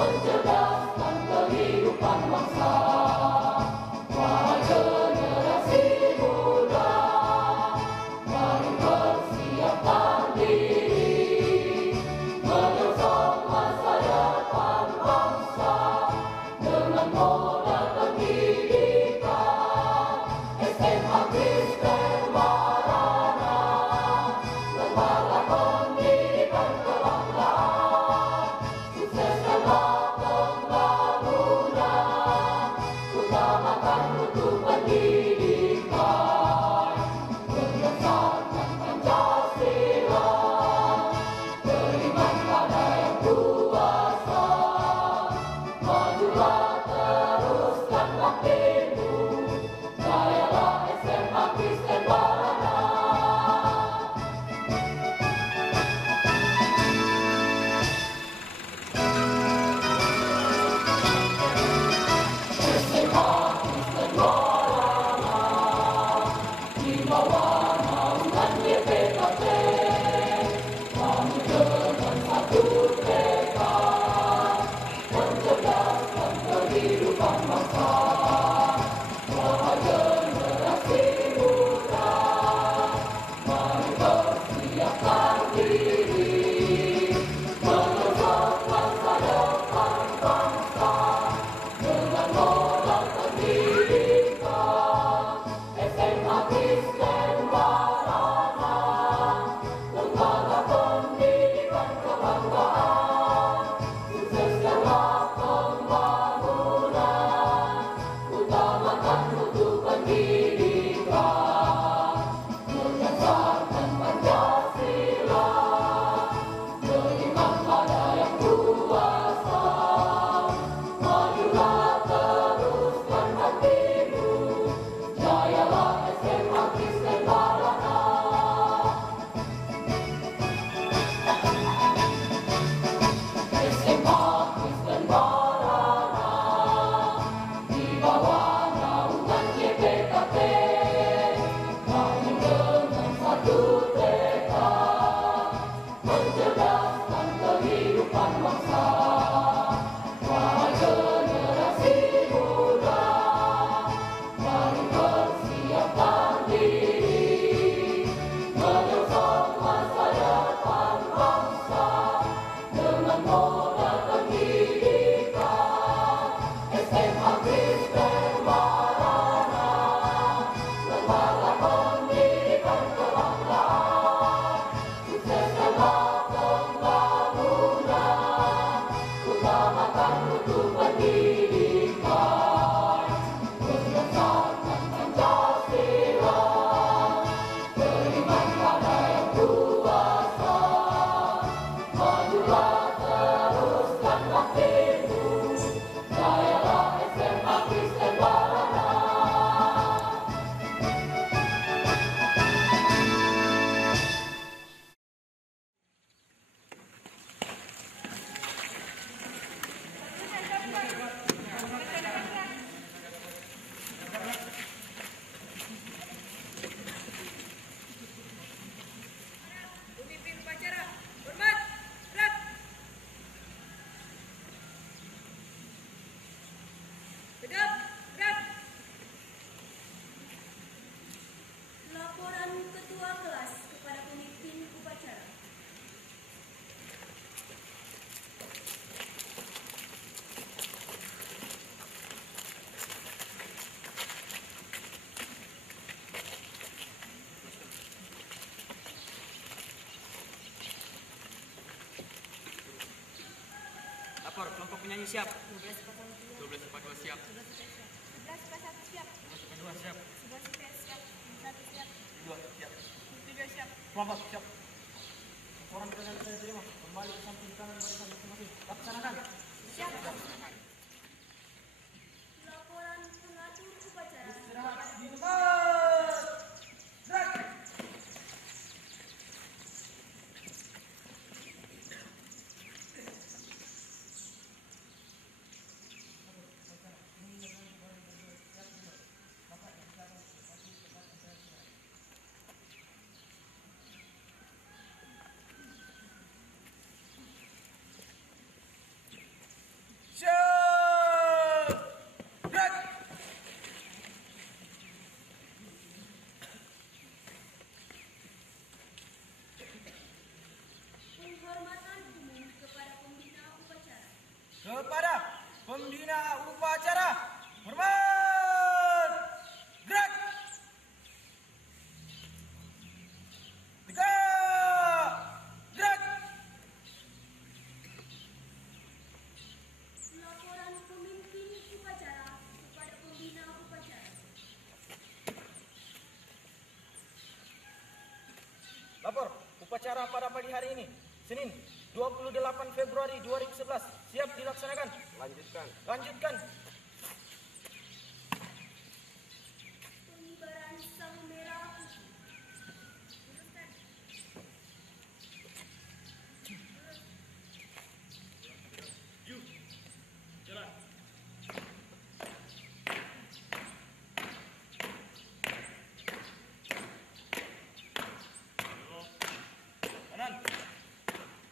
mencerdaskan kehidupan bangsa. Wahai generasi muda, mari persiapkan diri menyongsong masa depan bangsa dengan modal pendidikan. SMA Kristen Barana, lembaga pendidikan kebanggaan, sukseskanlah pembangunan, utamakan mutu pendidikan, berdasarkan Pancasila, beriman pada yang kuasa, majulah teruskan baktimu, jayalah SMA Kristen Barana. SMA Kristen Barana, di bawah naungan YPKP, kami dengan satu tekad mencerdaskan kehidupan bangsa. Wahai generasi muda, mari persiapkan diri menyongsong masa depan bangsa dengan modal pendidikan. SMA Kristen Barana, lembaga pendidikan kebanggaan, sukseskanlah pembangunan, utamakan mutu pendidikan, berdasarkan Pancasila, beriman pada yang kuasa, majulah teruskan baktimu, jayalah SMA Kristen Barana. SMA Kristen Barana, di bawah naungan YPKP, kami dengan satu tekad mencerdaskan kehidupan bangsa. Wahai generasi muda, mari persiapkan diri menyongsong masa depan bangsa dengan modal pendidikan. SMA Kristen Barana, lembaga pendidikan kebanggaan, sukseskanlah pembangunan, utamakan mutu pendidikan, berdasarkan Pancasila, beriman pada yang kuasa, majulah teruskan baktimu, jayalah SMA Kristen Barana. Pemimpin upacara, hormat, gerak. Gedap, gerak. Laporan Ketua Kelas kepada Pemimpin Upacara. Lapor, kelompok penyanyi siap. 12 12 siap. 11 siap. 2 siap. 11 siap. 1 siap. 2 siap. 3 siap. Kelompok siap. Laporan kalian saya terima. Kembali ke samping kanan barisan masing-masing. Laksanakan. Siap. Laporan pengatur upacara. Istirahat di tempat. Gerak. pembina upacara. Hormat! Gerak! Tegak! Gerak! Laporan pemimpin upacara kepada pembina upacara. Lapor, upacara pada pagi hari ini, Senin 28 Februari 2011, siap dilaksanakan. Lanjutkan. Lanjutkan. Pengibaran sang merah putih. Kanan.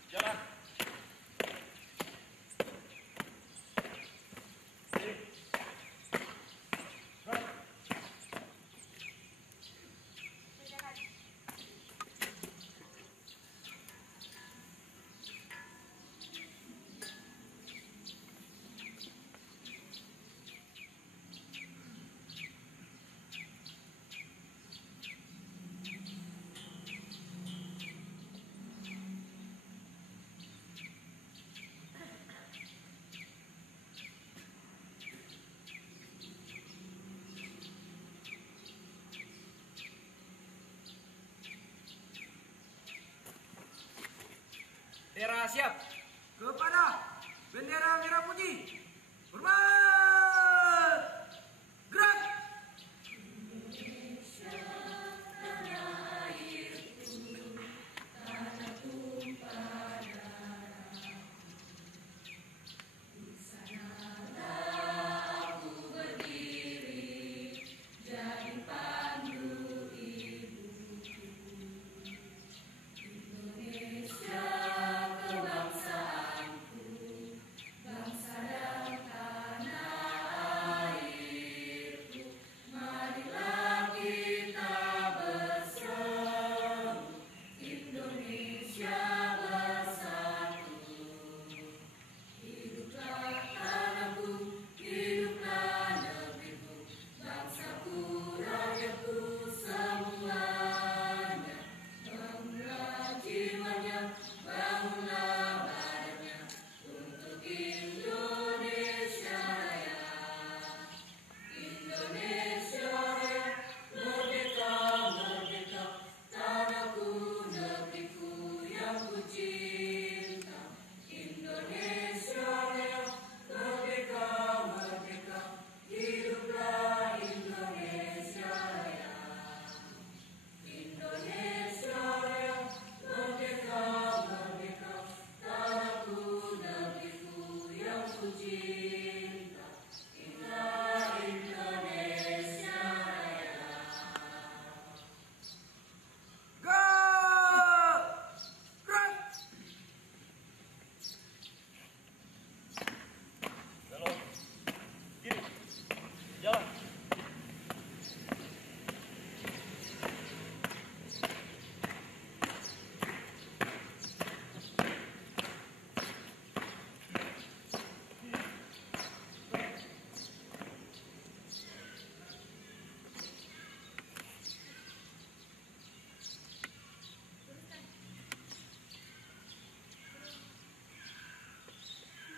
Jalan. Bendera siap. Kepada bendera merah putih. Hormat! Gerak!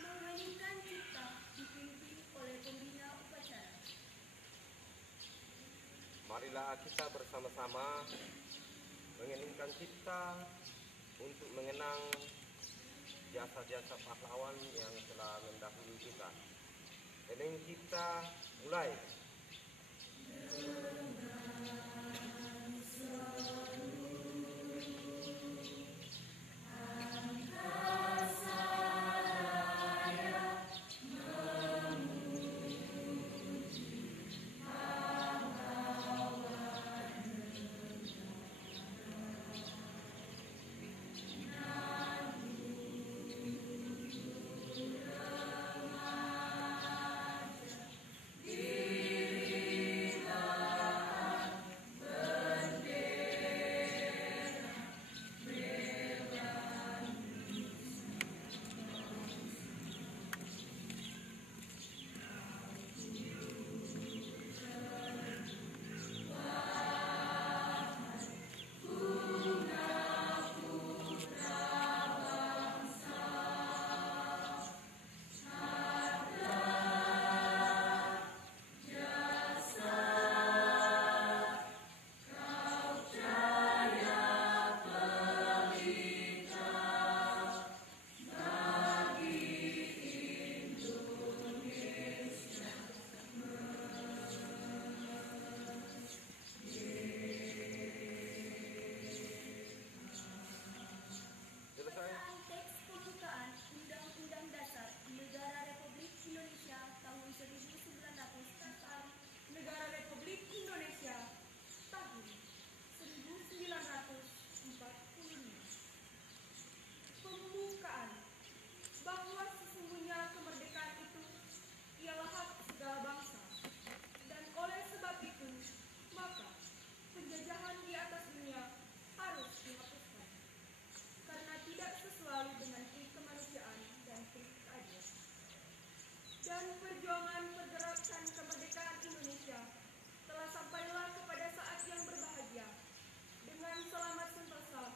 Mengheningkan cipta dipimpin oleh pembina upacara. Marilah kita bersama-sama mengeningkan cipta untuk mengenang jasa-jasa pahlawan yang telah mendahului kita. Hening kita mulai. Di dan perjuangan pergerakan kemerdekaan Indonesia telah sampailah kepada saat yang berbahagia dengan selamat sentosa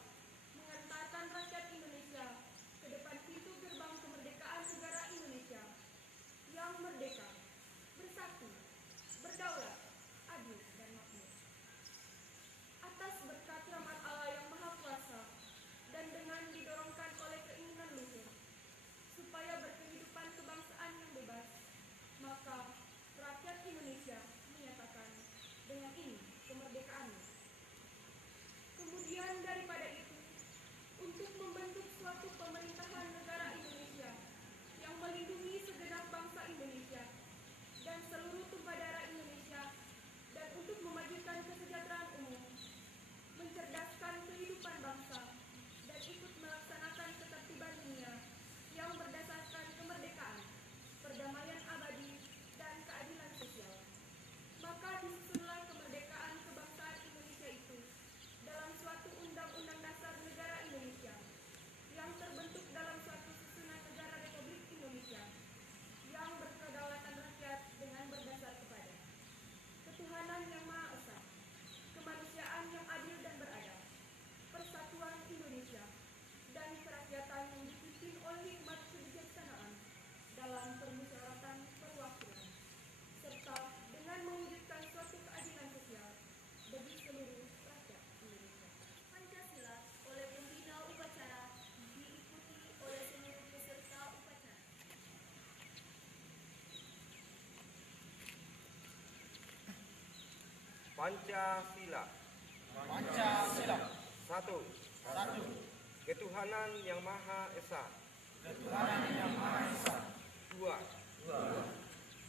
mengantarkan rakyat Indonesia ke depan pintu gerbang kemerdekaan negara Indonesia yang merdeka, bersatu, berdaulat, adil, dan makmur. Atas berkat rahmat Allah yang Maha Kuasa dan dengan didorongkan oleh keinginan luhur supaya berkehidupan kebangsaan yang bebas, maka rakyat Indonesia menyatakan dengan ini kemerdekaannya. Kemudian daripada itu, untuk membentuk suatu pemerintahan negara Indonesia yang melindungi segenap bangsa Indonesia dan seluruh tumpah darah Indonesia, dan untuk memajukan kesejahteraan umum, mencerdaskan kehidupan bangsa, dan ikut melaksanakan ketertiban dunia yang berdasarkan kemerdekaan, perdamaian abadi, dan keadilan sosial. Maka disusunlah kemerdekaan kebangsaan Indonesia itu dalam suatu undang-undang dasar negara Indonesia yang terbentuk dalam suatu susunan negara Republik Indonesia yang berkedaulatan rakyat dengan berdasar kepada ketuhanan yang Maha Esa, kemanusiaan yang adil dan beradab, persatuan Indonesia, dan kerakyatan yang dipimpin oleh hikmat kebijaksanaan dalam permusyawaratan perwakilan, serta dengan mewujudkan suatu keadilan sosial bagi seluruh rakyat Indonesia. Pancasila oleh pembina upacara diikuti oleh seluruh peserta upacara. Pancasila. Pancasila. 1. Ketuhanan yang Maha Esa. Ketuhanan yang Maha Esa. 2.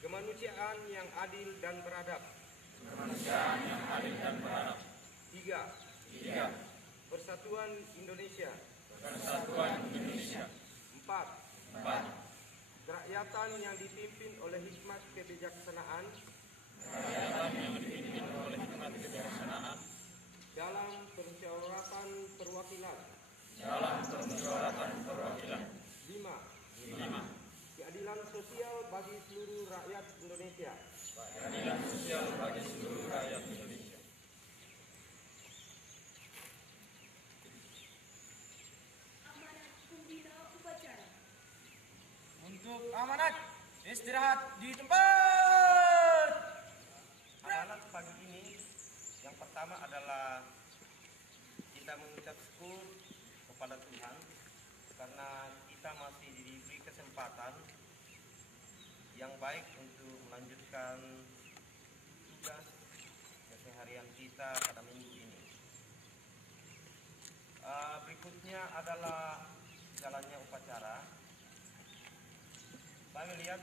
Kemanusiaan yang adil dan beradab. Kemanusiaan yang adil dan beradab. 3. Persatuan Indonesia. Persatuan Indonesia. 4. Kerakyatan yang dipimpin oleh hikmat kebijaksanaan. Dalam permusyawaratan perwakilan. 5. Keadilan sosial bagi seluruh rakyat Indonesia. Amanat pembina upacara. Untuk amanat, istirahat di tempat. Amanat pagi ini yang pertama adalah kita mengucap syukur kepada Tuhan karena kita masih diberi kesempatan yang baik untuk melanjutkan tugas keseharian kita pada minggu ini. Berikutnya adalah jalannya upacara. Saya melihat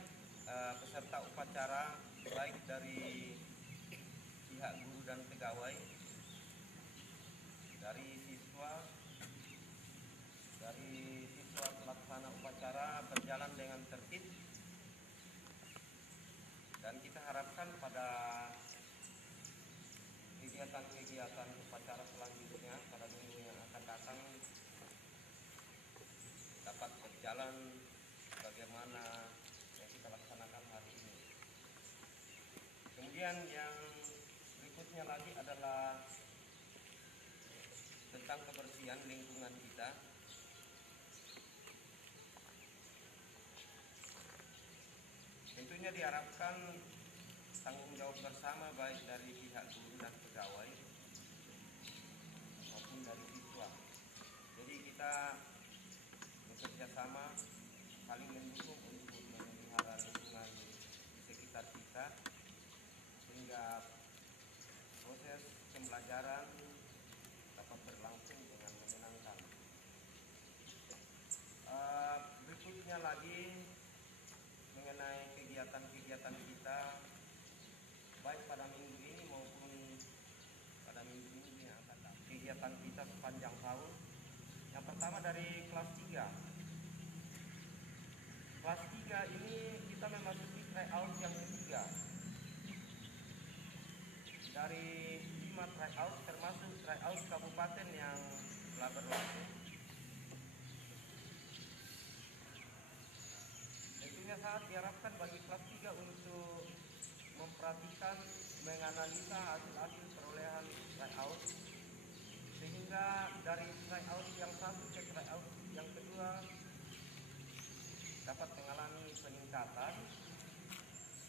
peserta upacara baik dari pihak guru dan pegawai, dari siswa pelaksana upacara berjalan dengan tertib, dan kita harapkan pada kegiatan-kegiatan upacara selanjutnya pada minggu yang akan datang dapat berjalan bagaimana yang kita laksanakan hari ini. Kemudian yang berikutnya lagi adalah tentang kebersihan lingkungan kita. Tentunya diharapkan tanggung jawab bersama baik dari pihak guru dan pegawai maupun dari siswa. Jadi kita bekerja sama, saling mendukung untuk memelihara lingkungan di sekitar kita sehingga proses pembelajaran dapat berlangsung dengan menyenangkan. Berikutnya lagi mengenai kegiatan-kegiatan kita baik pada minggu ini maupun pada minggu-minggu yang akan datang. Kegiatan kita sepanjang tahun. Yang pertama dari kelas 3. Kelas 3 ini kita memasuki tryout yang ketiga. Dari 5 tryout termasuk tryout kabupaten yang telah berlangsung. Tentunya sangat diharapkan bagi kelas 3 untuk memperhatikan, menganalisa hasil-hasil perolehan tryout, sehingga dari tryout yang satu ke tryout yang kedua dapat mengalami peningkatan,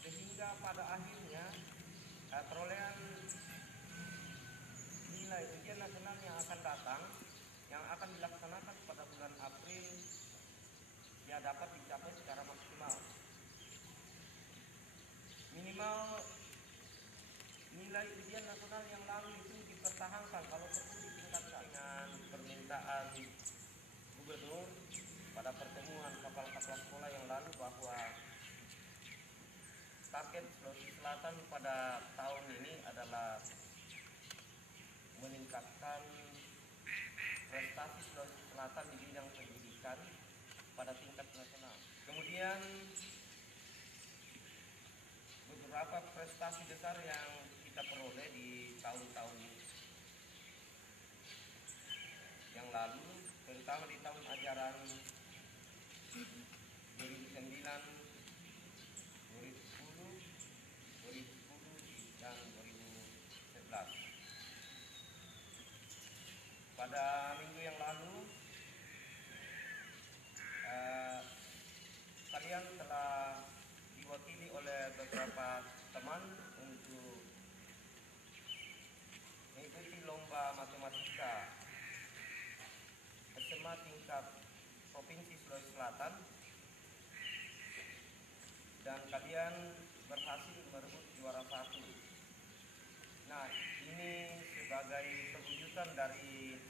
sehingga pada akhirnya perolehan nilai ujian nasional yang akan datang, yang akan dilaksanakan pada bulan April, ya dapat dicapai secara maksimal. Minimal nilai ujian nasional yang lalu itu dipertahankan, kalau perlu ditingkatkan dengan permintaan gubernur pada pertemuan kepala sekolah yang lalu bahwa target Sulawesi Selatan pada tahun ini adalah meningkatkan prestasi Sulawesi Selatan di bidang pendidikan pada tingkat nasional. Kemudian beberapa prestasi besar yang kita peroleh di tahun-tahun yang lalu, terutama di tahun ajaran 2009, 2010, 2010 dan 2011. Pada minggu yang lalu kalian telah diwakili oleh beberapa teman untuk mengikuti lomba matematika SMA tingkat Provinsi Sulawesi Selatan, dan kalian berhasil merebut juara 1. Nah, ini sebagai perwujudan dari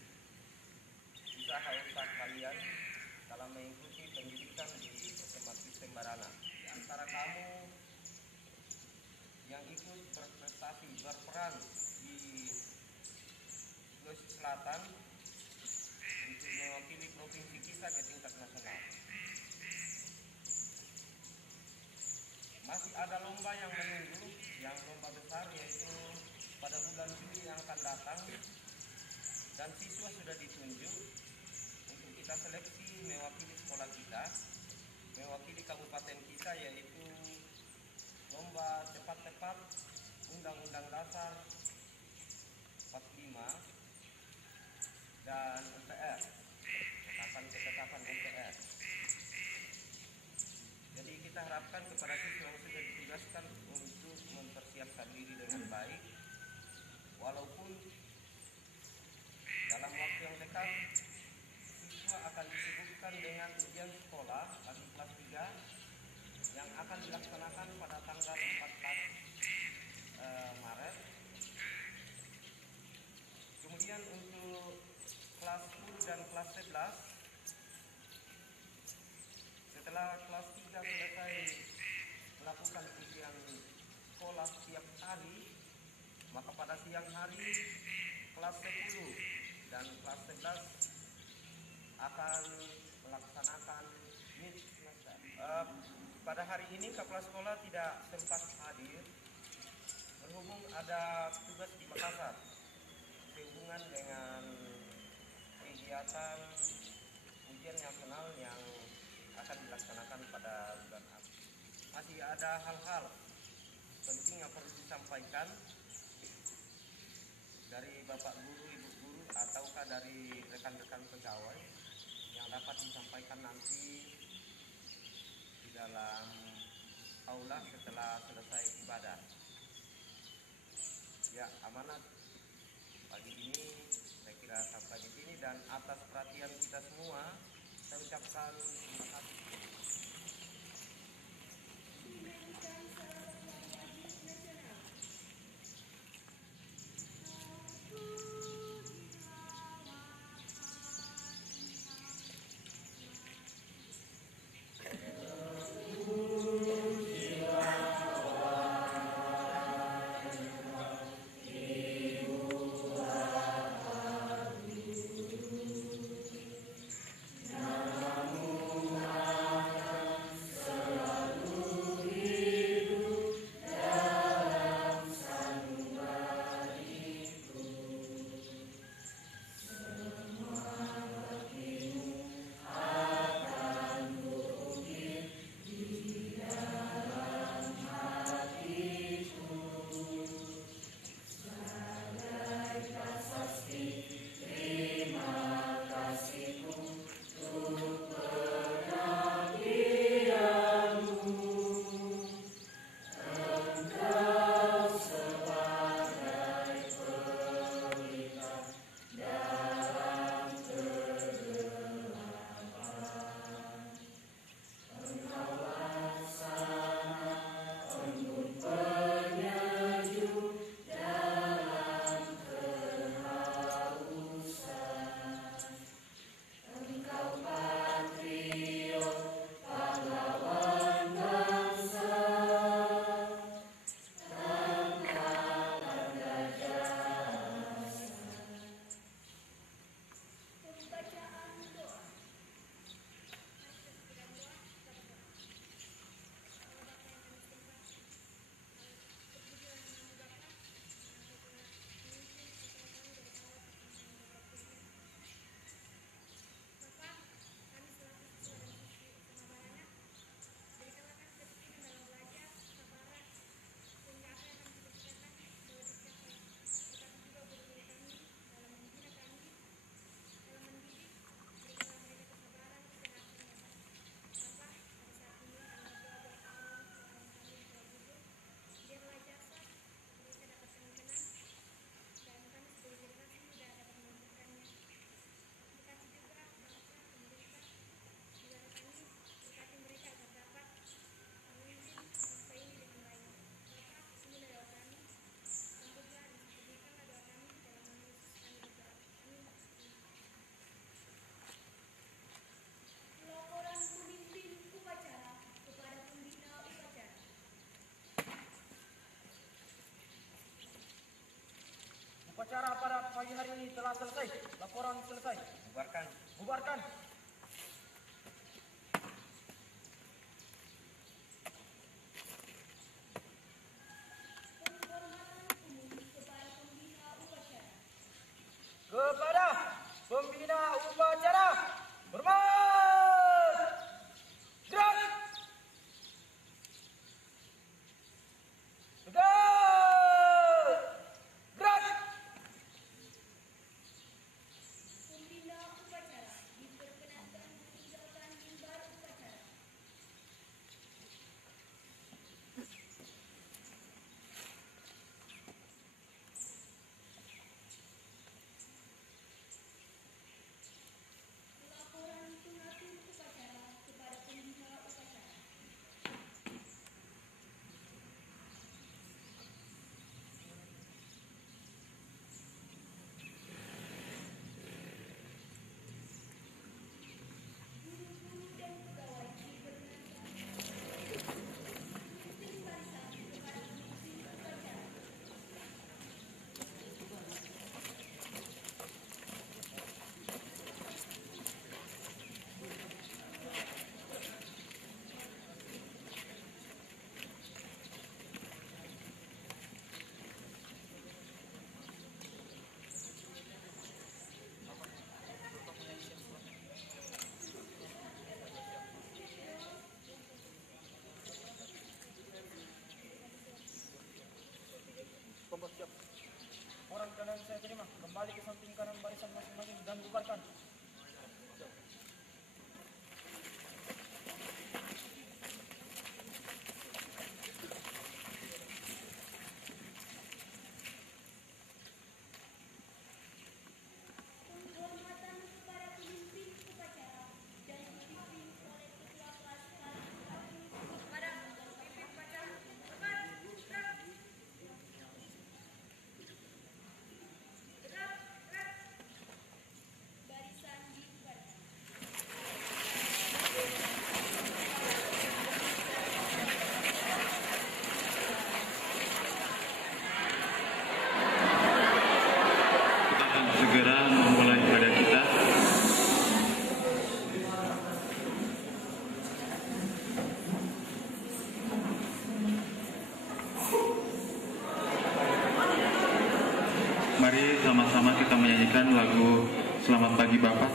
usaha-usaha kalian dalam mengikuti pendidikan di SMA Sistem Barana. Di antara kamu yang ikut berprestasi, berperan di Sulawesi Selatan untuk mewakili provinsi kita ke tingkat nasional. Masih ada lomba yang menunggu, yang lomba besar, yaitu pada bulan Juli yang akan datang, dan siswa sudah ditunjuk untuk kita seleksi mewakili sekolah kita, mewakili kabupaten kita, yaitu lomba cepat-cepat Undang-Undang Dasar 45 dan MPR, ketetapan MPR. Jadi kita harapkan kepada siswa yang sudah ditugaskan untuk mempersiapkan diri dengan baik, walaupun dalam waktu yang dekat siswa akan disibukkan dengan ujian sekolah bagi kelas 3 yang akan dilaksanakan pada tanggal 14 Maret. Kemudian untuk kelas 10 dan kelas 11, setelah kelas 3 selesai melakukan ujian sekolah setiap hari, maka pada siang hari kelas 10 dan kelas 11 akan melaksanakan mid semester. Pada hari ini kepala sekolah tidak sempat hadir berhubung ada tugas di Makassar sehubungan dengan kegiatan ujian nasional yang akan dilaksanakan pada bulan April. Masih ada hal-hal penting yang perlu disampaikan dari Bapak Guru, Ibu Guru, ataukah dari rekan-rekan pegawai yang dapat disampaikan nanti di dalam aula setelah selesai ibadah. Ya, amanat pagi ini saya kira sampai di sini, dan atas perhatian kita semua saya ucapkan terima kasih. Dinyanyikan seorang lagu nasional. Namamu Upacara pada pagi hari ini telah selesai. Laporan selesai. Bubarkan. Bubarkan. Kepada pembina upacara, hormat! Gerak! Tegak! Gerak! Pembina upacara diperkenankan meninggalkan mimbar upacara. Laporan pengatur upacara kepada pembina upacara. Guru-guru dan pegawai diperkenankan memimpin barisan kepada pemimpin upacara. Tombak siap. Orang kanan saya terima. Kembali ke samping kanan barisan masing-masing dan bubarkan. Penghormatan kepada pemimpin upacara dan dipimpin oleh Ketua Kelas Kepada pemimpin upacara, hormat! Gerak! Gerak! Gerak! barisan dibubarkan. Kita akan segera memulai ibadah kita. Mari sama-sama kita menyanyikan lagu Selamat Pagi Bapak.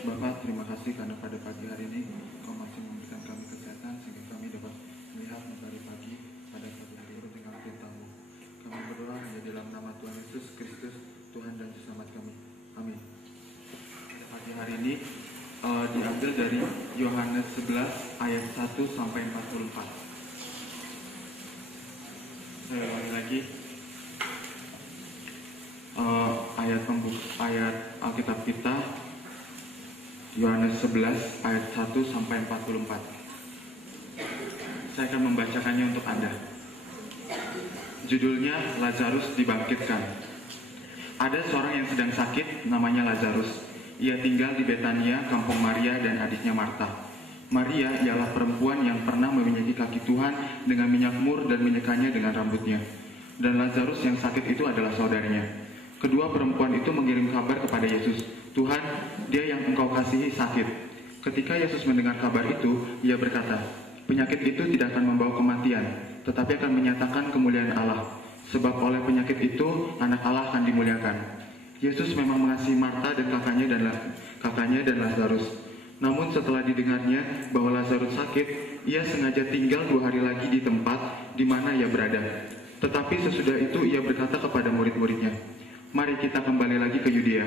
Bapak, terima kasih karena pada pagi hari ini Kau masih memberikan kami kesehatan sehingga kami dapat melihat matahari pagi pada pagi hari ini dengan perintah-Mu. Kami berdoa hanya dalam nama Tuhan Yesus Kristus, Tuhan dan Juru Selamat kami. Amin. Pada pagi hari ini diambil dari Yohanes 11 ayat 1 sampai 44. Saya ulangi lagi. Ayat Alkitab kita Yohanes 11 ayat 1 sampai 44. Saya akan membacakannya untuk Anda. Judulnya Lazarus dibangkitkan. Ada seorang yang sedang sakit namanya Lazarus. Ia tinggal di Betania, kampung Maria dan adiknya Marta. Maria ialah perempuan yang pernah meminyaki kaki Tuhan dengan minyak mur dan menyekanya dengan rambutnya. Dan Lazarus yang sakit itu adalah saudaranya. Kedua perempuan itu mengirim kabar kepada Yesus, "Tuhan, dia yang engkau kasihi sakit." Ketika Yesus mendengar kabar itu, ia berkata, "Penyakit itu tidak akan membawa kematian, tetapi akan menyatakan kemuliaan Allah, sebab oleh penyakit itu anak Allah akan dimuliakan. Yesus memang mengasihi Marta dan kakaknya dan Lazarus. Namun setelah didengarnya bahwa Lazarus sakit, ia sengaja tinggal 2 hari lagi di tempat di mana ia berada. Tetapi sesudah itu ia berkata kepada murid-muridnya, "Mari kita kembali lagi ke Yudea."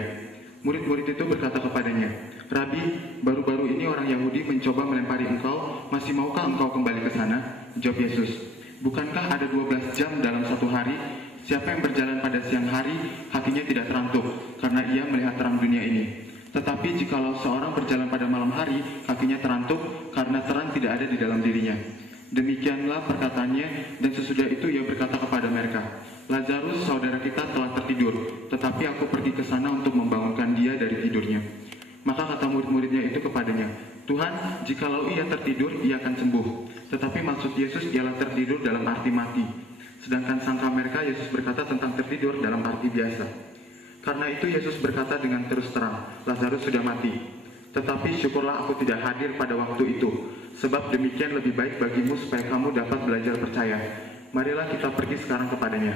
Murid-murid itu berkata kepadanya, "Rabi, baru-baru ini orang Yahudi mencoba melempari engkau, masih maukah engkau kembali ke sana?" Jawab Yesus, "Bukankah ada 12 jam dalam satu hari? Siapa yang berjalan pada siang hari, hatinya tidak terantuk, karena ia melihat terang dunia ini. Tetapi jikalau seorang berjalan pada malam hari, kakinya terantuk, karena terang tidak ada di dalam dirinya." Demikianlah perkataannya, dan sesudah itu ia berkata kepada mereka, "Lazarus, saudara kita, telah tertidur, tetapi aku pergi ke sana untuk membangunkan dia dari tidurnya." Maka kata murid-muridnya itu kepadanya, "Tuhan, jikalau ia tertidur, ia akan sembuh." Tetapi maksud Yesus ialah tertidur dalam arti mati. Sedangkan sangka mereka Yesus berkata tentang tertidur dalam arti biasa. Karena itu Yesus berkata dengan terus terang, "Lazarus sudah mati. Tetapi syukurlah aku tidak hadir pada waktu itu, sebab demikian lebih baik bagimu supaya kamu dapat belajar percaya. Marilah kita pergi sekarang kepadanya."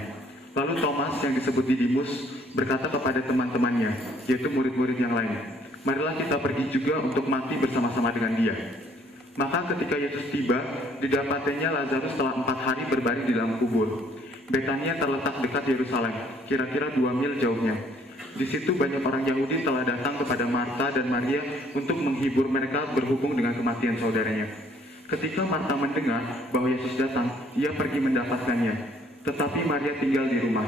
Lalu Thomas yang disebut Didimus berkata kepada teman-temannya, yaitu murid-murid yang lain, "Marilah kita pergi juga untuk mati bersama-sama dengan dia." Maka ketika Yesus tiba, didapatinya Lazarus setelah 4 hari berbaring di dalam kubur. Betania terletak dekat Yerusalem, kira-kira 2 mil jauhnya. Di situ banyak orang Yahudi telah datang kepada Marta dan Maria untuk menghibur mereka berhubung dengan kematian saudaranya. Ketika Marta mendengar bahwa Yesus datang, ia pergi mendapatkannya. Tetapi Maria tinggal di rumah.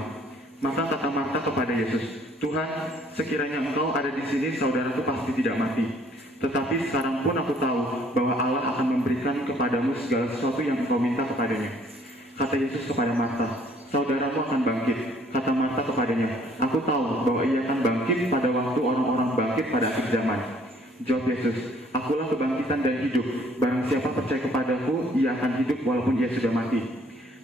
Maka kata Marta kepada Yesus, "Tuhan, sekiranya engkau ada di sini, saudaraku pasti tidak mati. Tetapi sekarang pun aku tahu bahwa Allah akan memberikan kepadamu segala sesuatu yang engkau minta kepadanya." Kata Yesus kepada Marta, "Saudaramu akan bangkit." Kata Marta kepadanya, "Aku tahu bahwa ia akan bangkit pada waktu orang-orang bangkit pada akhir zaman." Jawab Yesus, "Akulah kebangkitan dan hidup. Barang siapa percaya kepadaku, ia akan hidup walaupun ia sudah mati.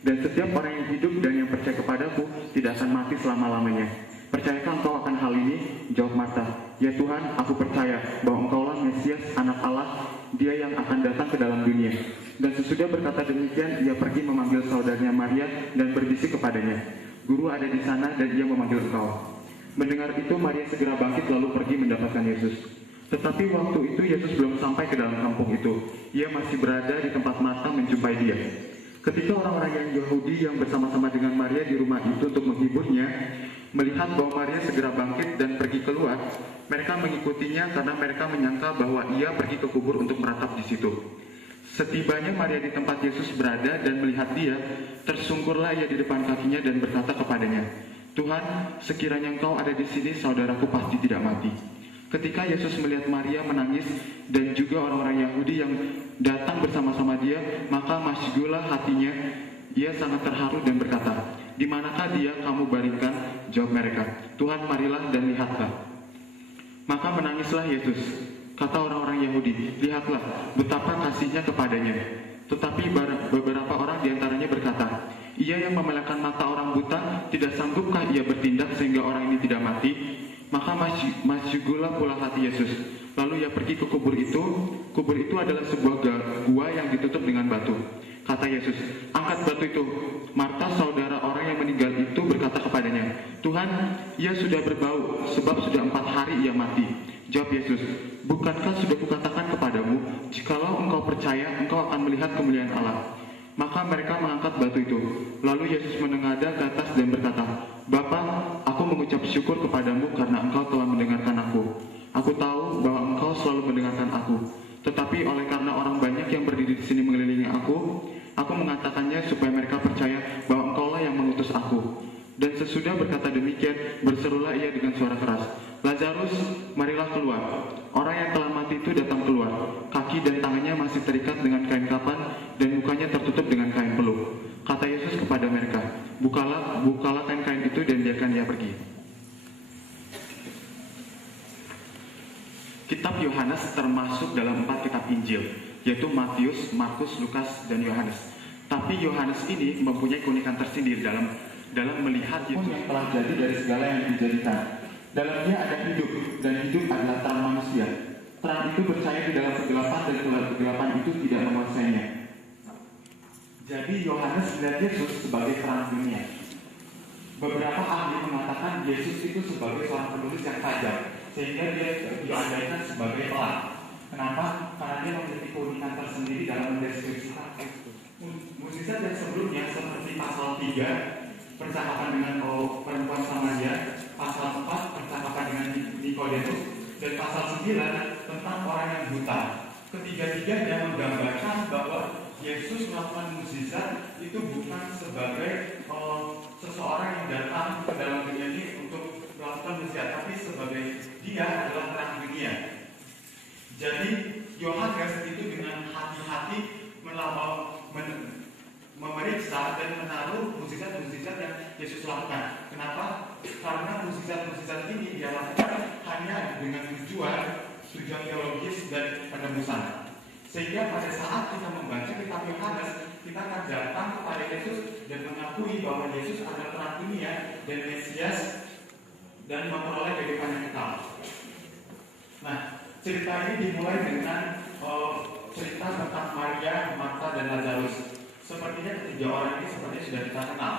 Dan setiap orang yang hidup dan yang percaya kepadaku tidak akan mati selama-lamanya. Percayakah engkau akan hal ini?" Jawab Marta, "Ya Tuhan, aku percaya bahwa engkaulah Mesias, anak Allah, dia yang akan datang ke dalam dunia." Dan sesudah berkata demikian, ia pergi memanggil saudaranya Maria dan berbisik kepadanya, "Guru ada di sana dan ia memanggil engkau." Mendengar itu, Maria segera bangkit lalu pergi mendapatkan Yesus. Tetapi waktu itu Yesus belum sampai ke dalam kampung itu. Ia masih berada di tempat Marta menjumpai dia. Ketika orang-orang yang Yahudi yang bersama-sama dengan Maria di rumah itu untuk menghiburnya, melihat bahwa Maria segera bangkit dan pergi keluar, mereka mengikutinya karena mereka menyangka bahwa ia pergi ke kubur untuk meratap di situ. Setibanya Maria di tempat Yesus berada dan melihat dia, tersungkurlah ia di depan kakinya dan berkata kepadanya, "Tuhan, sekiranya engkau ada di sini, saudaraku pasti tidak mati." Ketika Yesus melihat Maria menangis dan juga orang-orang Yahudi yang datang bersama-sama dia, maka masygulah hatinya. Ia sangat terharu dan berkata, "Di manakah dia kamu baringkan?" Jawab mereka, "Tuhan, marilah dan lihatlah." Maka menangislah Yesus. Kata orang-orang Yahudi, "Lihatlah betapa kasihnya kepadanya." Tetapi beberapa orang diantaranya berkata, "Ia yang memelekkan mata orang buta, tidak sanggupkah ia bertindak sehingga orang ini tidak mati?" Maka masygulah pula hati Yesus. Lalu ia pergi ke kubur itu. Kubur itu adalah sebuah gua yang ditutup dengan batu. Kata Yesus, "Angkat batu itu." Marta, saudara orang yang meninggal itu, berkata kepadanya, "Tuhan, ia sudah berbau, sebab sudah 4 hari ia mati." Jawab Yesus, "Bukankah sudah kukatakan kepadamu, jikalau engkau percaya, engkau akan melihat kemuliaan Allah?" Maka mereka mengangkat batu itu. Lalu Yesus menengadah ke atas dan berkata, "Bapa, aku mengucap syukur kepadamu karena engkau telah mendengarkan aku. Aku tahu bahwa engkau selalu mendengarkan aku. Tetapi oleh karena orang banyak yang berdiri di sini mengelilingi aku mengatakannya supaya mereka percaya bahwa engkaulah yang mengutus aku." Dan sesudah berkata demikian, berserulah ia dengan suara keras, "Lazarus, marilah keluar." Orang yang telah mati itu datang keluar. Kaki dan tangannya masih terikat dengan kain kapan dan mukanya tertutup dengan kain peluh. Kata Yesus kepada mereka, bukalah kain-kain itu dan biarkan dia pergi." Kitab Yohanes termasuk dalam 4 kitab Injil, yaitu Matius, Markus, Lukas, dan Yohanes. Tapi Yohanes ini mempunyai keunikan tersendiri dalam melihat Yesus yang telah jadi dari segala yang dijadikan. Dalam dia ada hidup, dan hidup adalah terang manusia. Terang itu bercahaya di dalam kegelapan, dan kegelapan itu tidak menguasainya. Jadi Yohanes melihat Yesus sebagai terang dunia. beberapa ahli mengatakan Yesus itu sebagai seorang penulis yang tajam, sehingga dia diandaikan sebagai pelan. Kenapa? Karena dia memiliki keunikan tersendiri dalam mendeskripsikan mukjizat yang sebelumnya, seperti pasal 3 percakapan dengan perempuan Samaria, pasal 4 percakapan dengan Nikodemus, dan pasal 9 tentang orang yang buta. Ketiga-tiganya menggambarkan bahwa Yesus melakukan mukjizat itu bukan sebagai seseorang yang datang ke dalam dunia ini untuk melakukan mukjizat, tapi sebagai dia adalah terang dunia. Jadi Yohanes itu dengan hati-hati memeriksa dan menaruh mukjizat-mukjizat yang Yesus lakukan. Kenapa? Karena mukjizat-mukjizat ini dia lakukan hanya dengan tujuan teologis dan penebusan. Sehingga pada saat kita membaca kitab Yohanes, kita akan datang kepada Yesus dan mengakui bahwa Yesus adalah terang dunia dan Mesias dan memperoleh kehidupan yang kekal. Nah, cerita ini dimulai dengan cerita tentang Maria, Marta, dan Lazarus. Sepertinya ketiga orang ini sepertinya sudah kita kenal.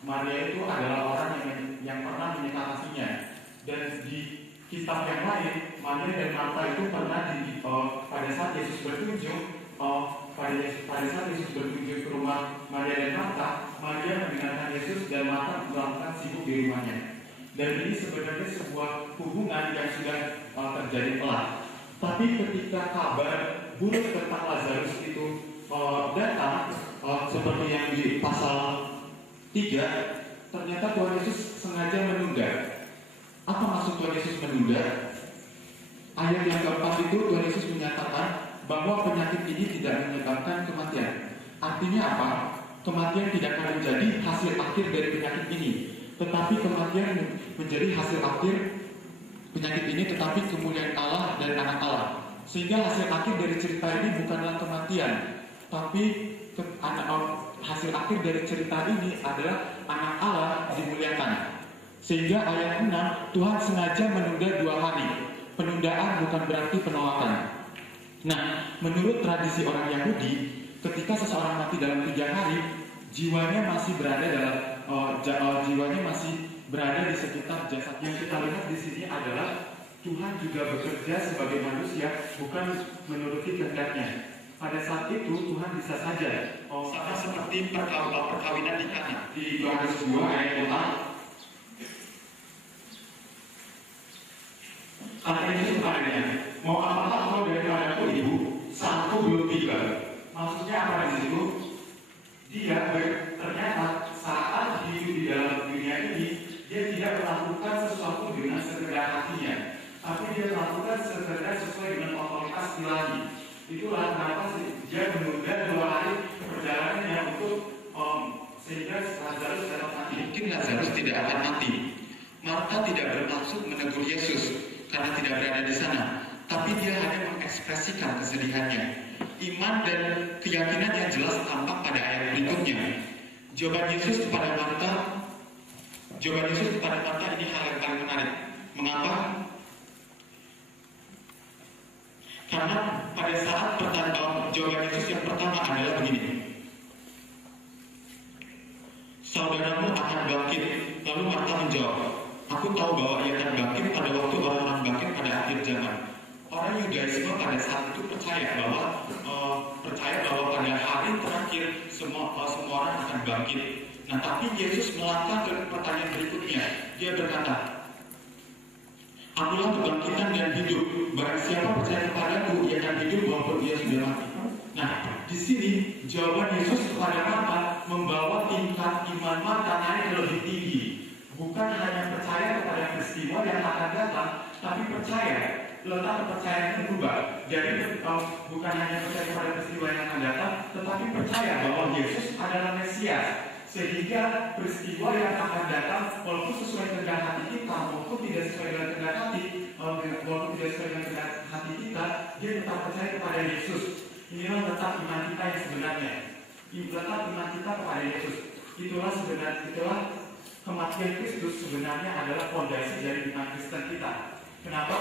Maria itu adalah orang yang pernah menyita kasihnya, dan di kitab yang lain, Maria dan Marta itu pernah pada saat Yesus berkunjung, pada saat Yesus berkunjung ke rumah Maria dan Marta, Maria mendengarkan Yesus dan Marta melakukan sibuk di rumahnya. Dan ini sebenarnya sebuah hubungan yang sudah terjadi pelan. Tapi ketika kabar buruk tentang Lazarus itu datang, seperti yang di pasal 3, ternyata Tuhan Yesus sengaja menunda. Apa maksud Tuhan Yesus menunda? Ayat yang keempat itu Tuhan Yesus menyatakan bahwa penyakit ini tidak menyebabkan kematian. Artinya apa? Kematian tidak akan menjadi hasil akhir dari penyakit ini, tetapi kematian menjadi hasil akhir penyakit ini, tetapi kemuliaan Allah dan anak Allah. Sehingga hasil akhir dari cerita ini bukanlah kematian, tapi hasil akhir dari cerita ini adalah anak Allah dimuliakan. Sehingga ayat 6, Tuhan sengaja menunda 2 hari. Penundaan bukan berarti penolakan. Nah, menurut tradisi orang Yahudi, ketika seseorang mati dalam 3 hari, jiwanya masih berada di sekitar jasad. Yang kita lihat di sini adalah Tuhan juga bekerja sebagai manusia, bukan menuruti kehendaknya. Pada saat itu Tuhan bisa saja sama seperti perkawinan di Kana di Yohanes 2 ayat 4. Kata Yesus kepadanya, mau apakah kau daripadaku ibu? Saatku belum tiba. Maksudnya apa di situ? Dia ternyata saat hidup di dalam dunia ini, dia tidak melakukan sesuatu dengan sekedar hatinya, tapi dia melakukan sekedar sesuai dengan otoritas ilahi. Itulah kenapa dia menunda 2 hari perjalanannya untuk sehingga Lazarus dapat mati. Mungkin Lazarus tidak akan mati. Marta tidak bermaksud menegur Yesus karena tidak berada di sana, tapi dia hanya mengekspresikan kesedihannya. Iman dan keyakinan yang jelas tampak pada ayat berikutnya. Jawaban Yesus kepada Marta ini hal yang paling menarik. Mengapa? Karena pada saat jawaban Yesus yang pertama adalah begini. Saudaramu akan bangkit. Lalu Marta menjawab, aku tahu bahwa ia akan bangkit pada waktu orang-orang bangkit pada akhir zaman. Orang Yudaisme pada saat itu percaya bahwa pada hari terakhir semua orang akan bangkit. Nah, tapi Yesus melangkah ke pertanyaan berikutnya. Dia berkata, akulah kebangkitan dan hidup. Barang siapa percaya kepadaku, ia akan hidup walaupun ia sudah mati. Nah, di sini jawaban Yesus kepada Marta membawa tingkat iman Marta naik lebih tinggi. Bukan hanya percaya kepada peristiwa yang akan datang, tapi percaya, letak kepercayaan itu berubah. Jadi bukan hanya percaya kepada peristiwa yang akan datang, tetapi percaya bahwa Yesus adalah Mesias. Sehingga peristiwa yang akan datang, walaupun sesuai kehendak hati kita, walaupun tidak sesuai dengan kehendak hati, kita, dia tetap percaya kepada Yesus. Inilah letak iman kita yang sebenarnya. Letak iman kita kepada Yesus. Itulah kematian Kristus sebenarnya adalah fondasi dari iman Kristen kita. Kenapa?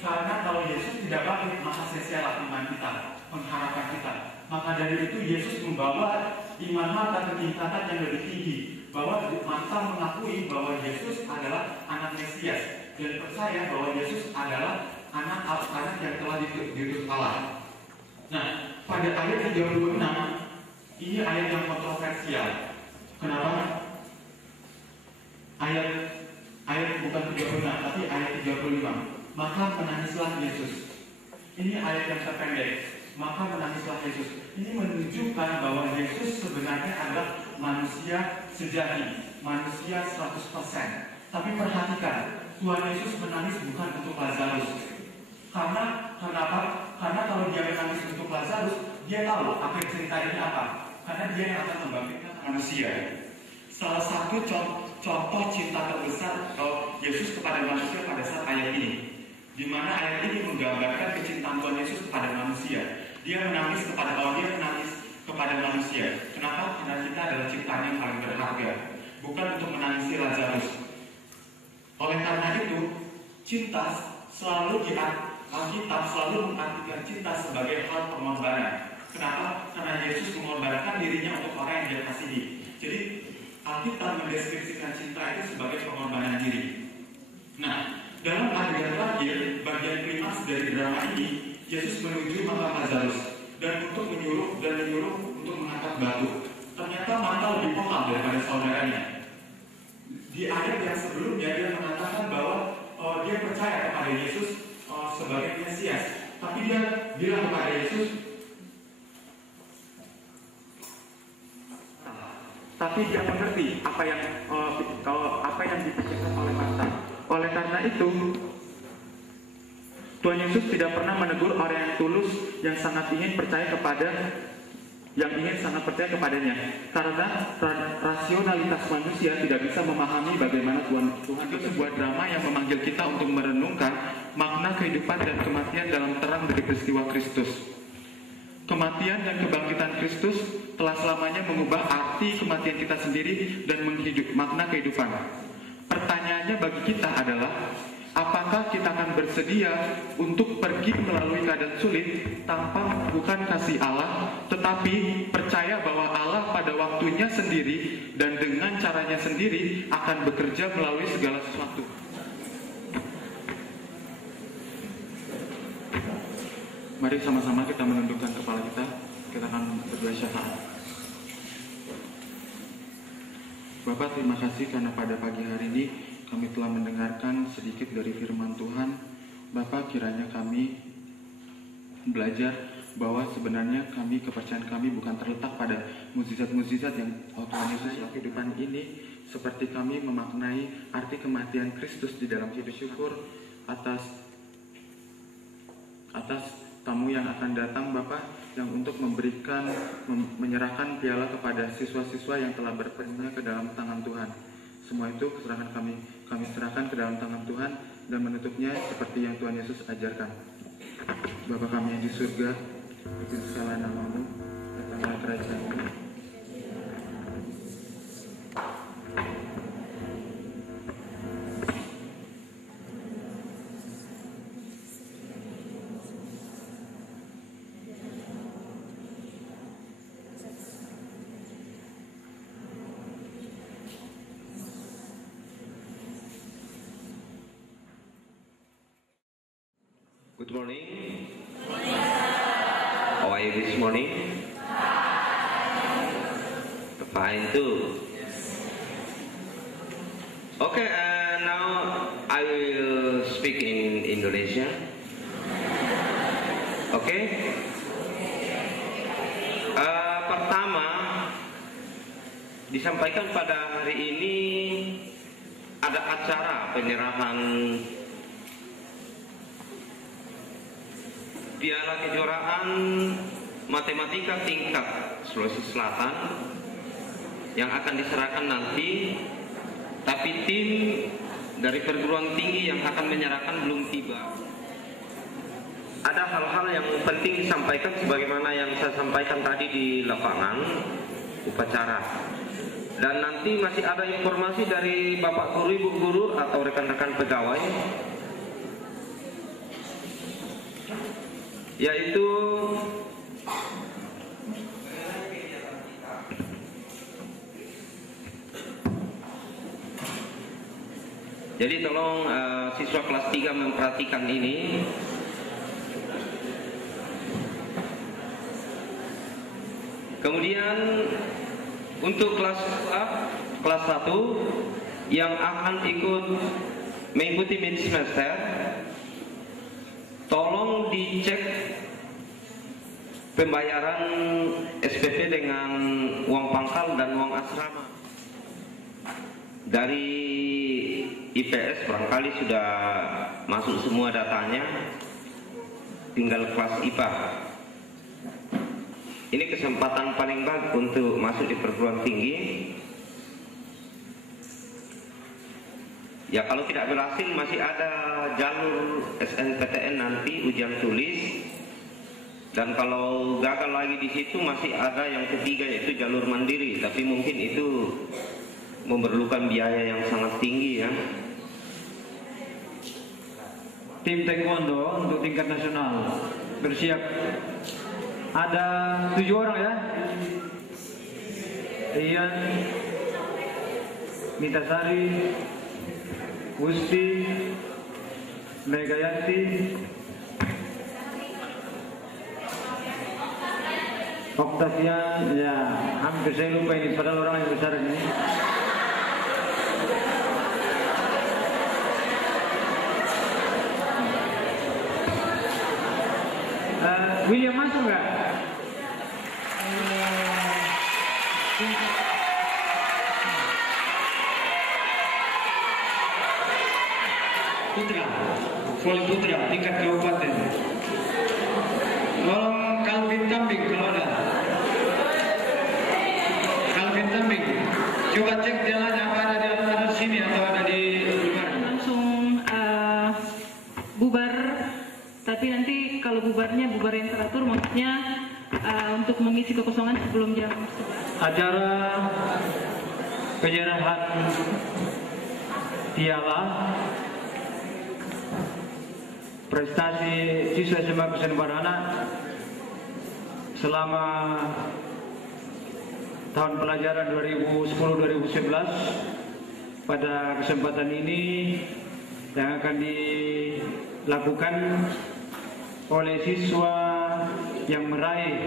Karena kalau Yesus tidak bangkit, maka sia-sialah iman kita, pengharapan kita. Maka dari itu Yesus membawa iman Marta ke tingkatan yang lebih tinggi. bahwa Marta mengakui bahwa Yesus adalah anak Mesias dan percaya bahwa Yesus adalah anak yang telah diutus Allah. Nah, pada ayat 36 ini ayat yang kontroversial. Kenapa? Ayat bukan 36 tapi ayat 35. Maka menangislah Yesus. Ini ayat yang terpendek. Maka menangislah Yesus. Ini menunjukkan bahwa Yesus sebenarnya adalah manusia sejati, manusia 100%. Tapi perhatikan, Tuhan Yesus menangis bukan untuk Lazarus. Kenapa? Karena kalau dia menangis untuk Lazarus, dia tahu apa cerita ini apa. Karena dia yang akan membangkitkan manusia. Salah satu contoh cinta terbesar Yesus kepada manusia pada saat ayat ini, di mana ayat ini menggambarkan kecintaan Tuhan Yesus kepada manusia. Dia menangis kepada manusia. Kenapa? Karena kita adalah ciptaan yang paling berharga, bukan untuk menangisi Lazarus. Oleh karena itu, cinta selalu Alkitab selalu mengartikan cinta sebagai hal pengorbanan. Kenapa? Karena Yesus mengorbankan dirinya untuk orang yang dia kasihi. Jadi Alkitab mendeskripsikan cinta itu sebagai pengorbanan diri. Nah, dalam adegan terakhir, bagian klimaks dari drama ini, Yesus menuju makam Lazarus dan menyuruh untuk mengangkat batu. Ternyata Marta lebih vokal daripada saudaranya. Di ayat yang sebelumnya dia mengatakan bahwa dia percaya kepada Yesus sebagai Mesias, tapi dia bilang kepada Yesus, tapi dia mengerti apa yang dipikirkan oleh Marta. Oleh karena itu, Tuhan Yesus tidak pernah menegur orang yang tulus yang ingin sangat percaya kepadanya, karena rasionalitas manusia tidak bisa memahami bagaimana Tuhan itu sebuah drama yang memanggil kita untuk merenungkan makna kehidupan dan kematian dalam terang dari peristiwa Kristus. Kematian dan kebangkitan Kristus telah selamanya mengubah arti kematian kita sendiri dan makna kehidupan. Pertanyaannya bagi kita adalah, apakah kita akan bersedia untuk pergi melalui keadaan sulit tanpa melakukan kasih Allah, tetapi percaya bahwa Allah pada waktunya sendiri dan dengan caranya sendiri akan bekerja melalui segala sesuatu? Mari sama-sama kita menundukkan kepala kita akan berdoa syafaat. Bapak, terima kasih karena pada pagi hari ini kami telah mendengarkan sedikit dari firman Tuhan. Bapak, kiranya kami belajar bahwa sebenarnya kepercayaan kami bukan terletak pada mukjizat-mukjizat yang Tuhan Yesus dalam kehidupan ini, seperti kami memaknai arti kematian Kristus di dalam hidup. Syukur atas tamu yang akan datang, Bapak, yang untuk menyerahkan piala kepada siswa-siswa yang telah berpergian ke dalam tangan Tuhan. Semua itu kami serahkan ke dalam tangan Tuhan dan menutupnya seperti yang Tuhan Yesus ajarkan. Bapa kami yang di surga, dikuduskanlah namamu, datanglah kerajaan-Mu. Good morning. How are you this morning? Fine too. Okay, now I will speak in Indonesia. Okay. Pertama, disampaikan pada hari ini ada acara penyerahan Piala Kejuaraan Matematika tingkat Sulawesi Selatan yang akan diserahkan nanti, tapi tim dari perguruan tinggi yang akan menyerahkan belum tiba. Ada hal-hal yang penting disampaikan sebagaimana yang saya sampaikan tadi di lapangan upacara. Dan nanti masih ada informasi dari Bapak Guru, Ibu Guru atau rekan-rekan pegawai, yaitu Jadi tolong siswa kelas 3 memperhatikan ini. Kemudian untuk kelas 1 yang akan mengikuti mid semester, tolong dicek pembayaran SPP dengan uang pangkal dan uang asrama. Dari IPS barangkali sudah masuk semua datanya, tinggal kelas IPA. Ini kesempatan paling baik untuk masuk di perguruan tinggi. Ya kalau tidak berhasil masih ada jalur SNPTN nanti ujian tulis. Dan kalau gagal lagi di situ masih ada yang ketiga yaitu jalur mandiri. Tapi mungkin itu memerlukan biaya yang sangat tinggi ya. Tim taekwondo untuk tingkat nasional bersiap. Ada 7 orang ya. Ian, Nitasari, Gusti, Megayanti, Octavian, ya hampir saya lupa ini padahal orang yang besar ini. William masuk nggak? Putra, voli putra tingkat kabupaten. Tolong Calvin Tambing kalau ada. Calvin Tambing, coba cek jalannya apa ada di atas sini atau ada di luar. Langsung bubar, tapi nanti kalau bubarnya bubar yang teratur, maksudnya untuk mengisi kekosongan sebelum jam 11. Acara penyerahan piala prestasi siswa SMA Kusen Barana selama tahun pelajaran 2010-2011. Pada kesempatan ini yang akan dilakukan oleh siswa yang meraih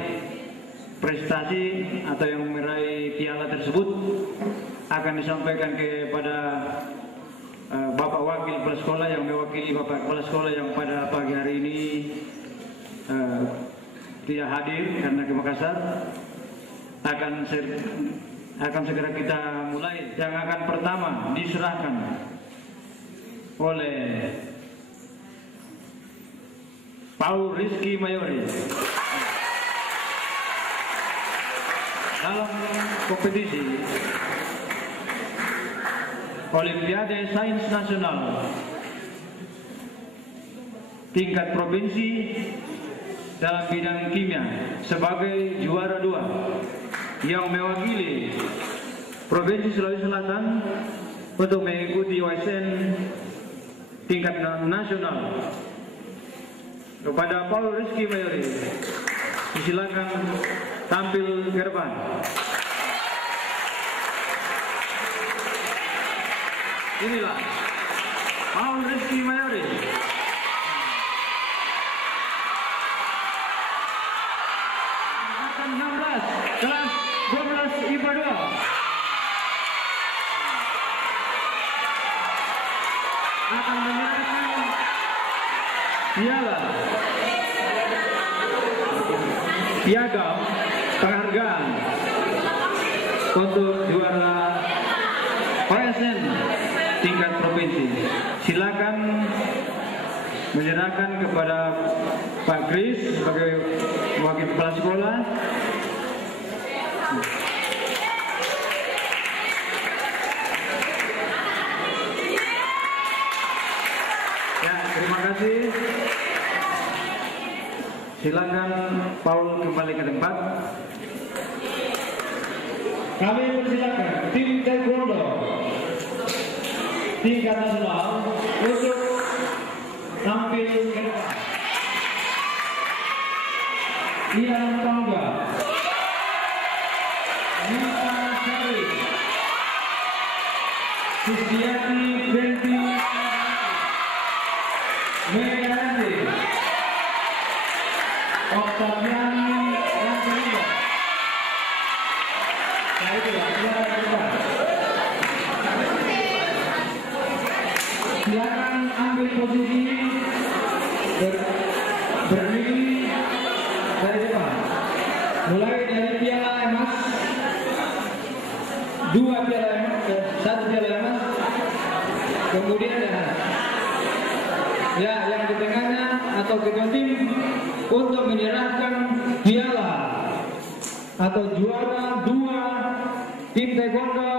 prestasi atau yang meraih piala tersebut akan disampaikan kepada Bapak Wakil Kepala Sekolah yang mewakili Bapak Kepala Sekolah yang pada pagi hari ini tidak hadir karena ke Makassar. Akan segera kita mulai. Yang akan pertama diserahkan oleh Paul Rizky Mayori dalam kompetisi Olimpiade Sains Nasional tingkat provinsi dalam bidang kimia sebagai juara 2 yang mewakili Provinsi Sulawesi Selatan untuk mengikuti OSN tingkat nasional. Kepada Paul Rizky Mayori, silakan tampil ke depan. Inilah Paul Rizky Mayori. Angkatan 16, kelas 12 IPA 2. Akan menyerahkan piagam penghargaan untuk juara OSN tingkat provinsi. Silakan menyerahkan kepada Pak Kris sebagai wakil kepala sekolah. Ya, terima kasih. Silakan Paul kembali ke tempat. Kami persilakan tim taekwondo tingkat nasional untuk tampil ke depan. Ian Tangga, Nita Sari, Susiati Benti 2 piala emas, 1 piala emas. Kemudian ya yang di tengahnya atau ketua tim untuk menyerahkan piala atau juara 2 tim taekwondo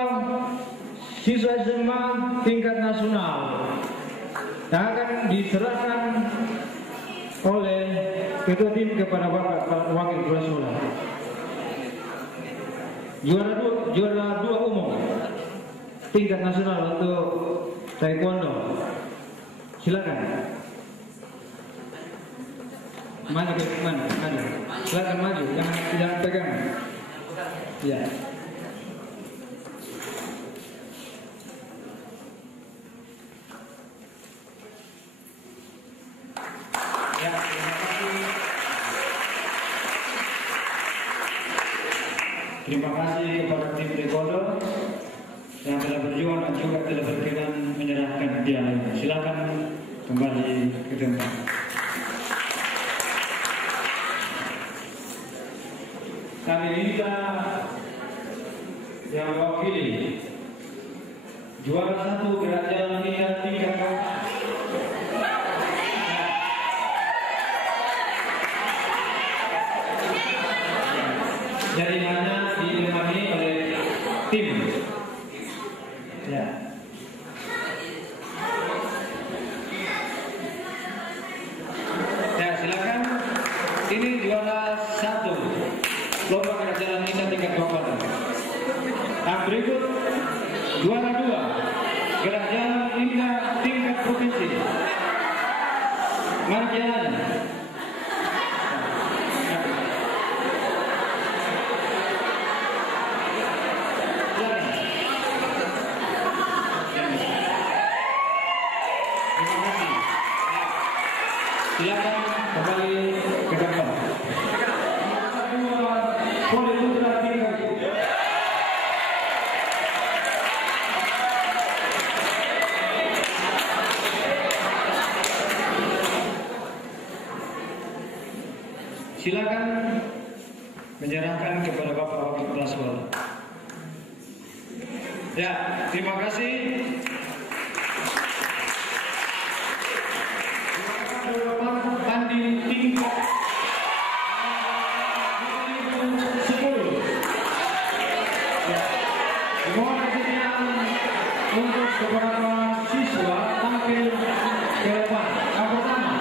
siswa SMA tingkat nasional yang akan diserahkan oleh ketua tim kepada Bapak Wakil Kepala Sekolah. Juara 2 umum tingkat nasional untuk taekwondo. Silakan. Maju ke mana? Maju. Silakan maju. Jangan pegang. Ya. Terima kasih kepada tim taekwondo yang telah berjuang dan juga telah berkenan menyerahkan piala. Silakan kembali ke tempat. Kami minta yang mewakili juara 1 gerak jalan lintas tingkat jaringannya ditemani oleh tim. Ya. Ya, silakan. Ini juara 1 lomba gerak jalan lintas tingkat kabupaten. Yang berikut juara 2 gerak jalan lintas tingkat provinsi. Mari jalan. Silakan kembali ke depan. Poli putra tingkat. Silakan menyerahkan kepada Bapak Wakil Kepala Sekolah. Ya, terima kasih. Tanding tingkat 10. Mohon kesediaan untuk beberapa siswa tampil ke depan. Yang pertama,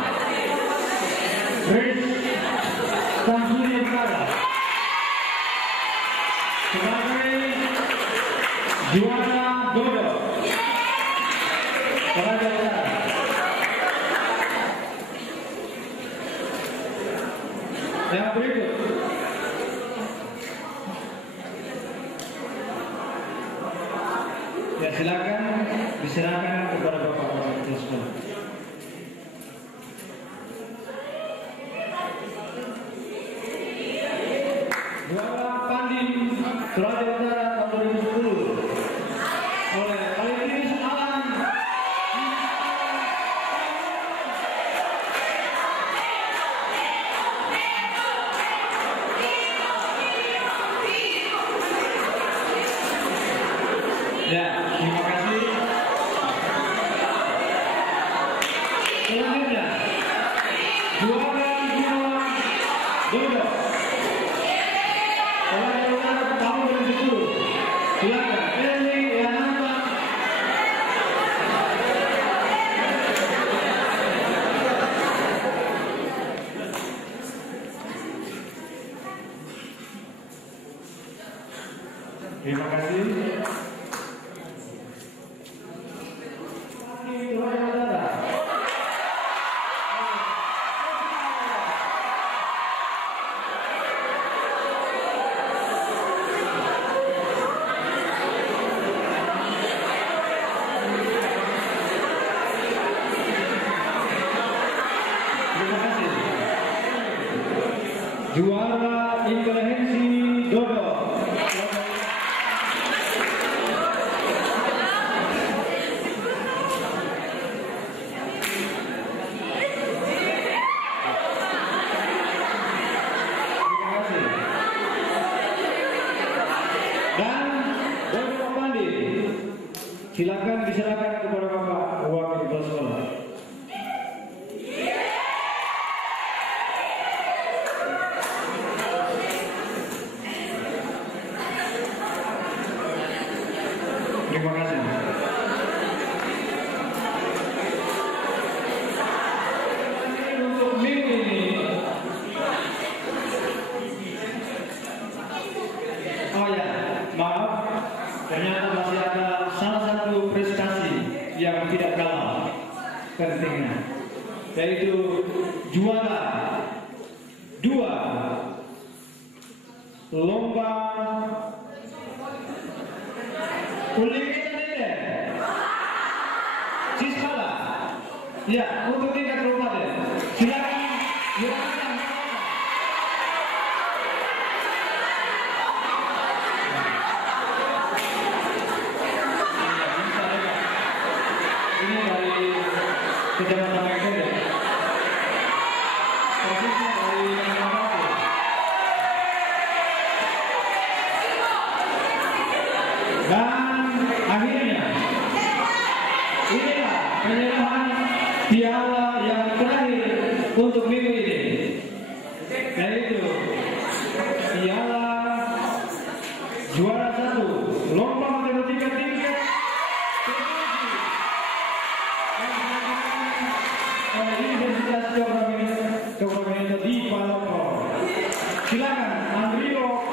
Grace Tamsuri Utara sebagai juara dodo. Toraja Utara. Yang berikut ya, silakan diserahkan kepada Bapak Wakil Sekolah. Juara Pandim Toraja Utara tahun 2010 oleh Alexis Alan. Ya, terima kasih. Selanjutnya, juara 2 dodo Toraja Utara tahun 2010. Silakan, Eli Yananta. Terima kasih. Juara inteligensi dodo. Dan dodo silakan diserahkan kepada Bapak Wakil Kepala Sekolah. Terima kasih. Untuk minggu ini, oh ya, maaf, ternyata masih ada salah satu prestasi yang tidak kalah pentingnya, yaitu juara 2 lomba Sismala, ya, untuk tingkat kabupaten. Silakan, silakan. Ini dari Kecamatan Mekede, persisnya dari Kecamatan. Dan akhirnya inilah penyerahan piala yang terakhir untuk minggu ini, yaitu piala juara 1 lomba matematika tingkat oleh Universitas Geografi di Palembang. Silakan Andrio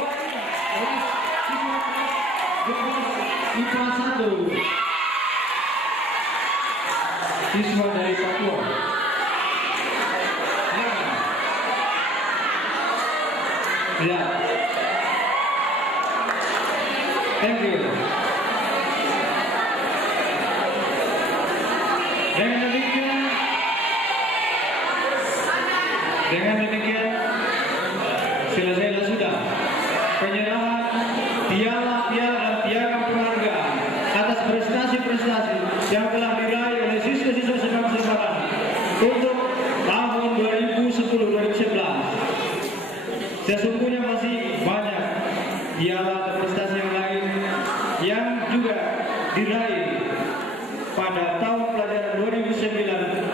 IPA 1, siswa dari Papua. Ya. Thank you. Dengan demikian selesailah sudah penyerahan piala-piala dan piagam penghargaan atas prestasi-prestasi yang telah diraih oleh siswa-siswa Senam Semarang untuk tahun 2010-2011. Sesungguhnya masih banyak piala atau prestasi yang lain yang juga diraih pada tahun pelajaran 2009